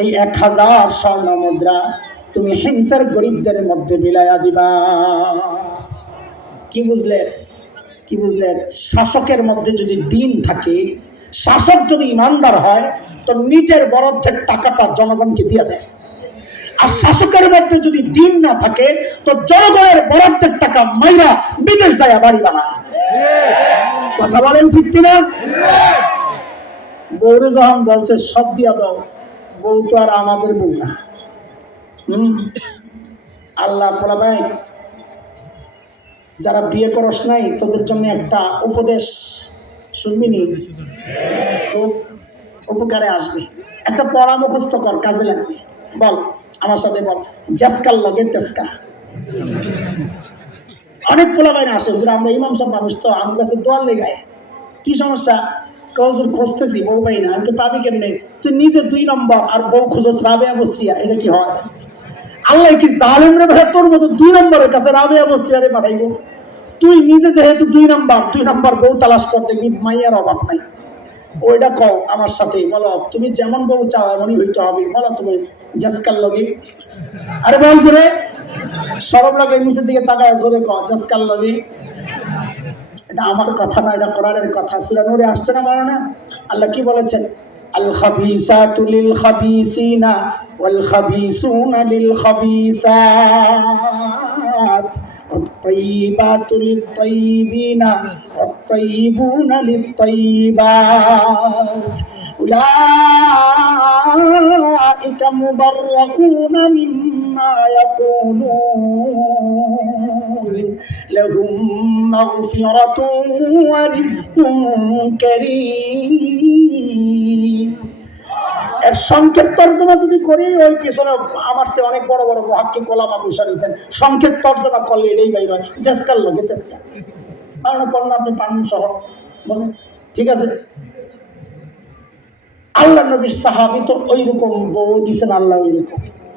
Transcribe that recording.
এই 1000 স্বর্ণ মুদ্রা তুমি হিংসার গরিবদের মধ্যে বিলায়া দিবা। কি বুঝলেন? কি বুঝলেন? শাসকের মধ্যে যদি দিন থাকে, শাসক যদি ইমানদার হয়, তো নিজের বরাদ্দের টাকাটা জনগণকে দিয়ে দেয়। আর শাসকের মধ্যে যদি দিন না থাকে, তো জনগণের বরাদ্দের টাকা মাইরা বিদেশ যায় বাড়ি বানায়। কথা বলেন ঠিক কিনা? বউরে যখন বলছে সব দিয়া দাও, বউ তো আর আমাদের বউ না। আল্লাহ বলা ভাই, যারা বিয়ে করস নাই তোদের জন্য একটা উপদেশ শুনবি নি, উপকারে আসবে। একটা পড়া মুখস্থ কর, কাজে লাগবে। বল আমার সাথে বল, জাসকাল লগে তেসকা। অনেক পোলা বাইনা আসে, আমরা ইমাম সাহেব মানুষ তো, আমার কাছে দোয়ার লেগায়। কি সমস্যা? কজুর খুঁজতেছি, বউ পাই না। আমি পাবি কেমনে? তুই নিজে 2 নম্বর আর বউ খুঁজোস রাবেয়া বসরিয়া, এটা কি হয়? আল্লাহ কি জালেম রে ভাই? তোর মতো 2 নম্বরের কাছে রাবেয়া বসরিয়া রে পাঠাইবো? তুই নিজে যেহেতু 2 নম্বর বউ তালাশ কর, দেখবি মাইয়ার অভাব নাই। ওইটা কও আমার সাথে, বলো তুমি যেমন বউ চাও এমনই হইতে হবে। বলো তুমি জাসকাল লগে। আরে বল জোরে, সরব লাগে, নিচের দিকে তাকায় জোরে কও জাসকাল লগে। এটা আমার কথা না, এটা কোরআনের কথা। সূরা নূরে আসছে না মাওলানা? আল্লাহ কি বলেছেন? আল খাবিসাতু লিল খাবিসিনা ওয়াল খাবিসুনা লিল খাবিসাত والطيبات للطيبين والطيبون للطيبات أولئك مبرؤون مما يقولون لهم مغفرة ورزق كريم। এর সংক্ষেপ তর্জমা যদি করি, ওই পিছনে আমার চেয়ে অনেক বড় বড় মুহাক্কিক ওলামা বসে রয়েছেন, সংক্ষেপ তর্জমা করলে এটাই বাইর হয়, জাসকাল লগে তেসকা। কারণ করলেন আপনি পানুন সহ বলেন, ঠিক আছে। আল্লাহ নবীর সাহাবী তো ওই রকম বউ দিছেন, আল্লাহ ওই রকম।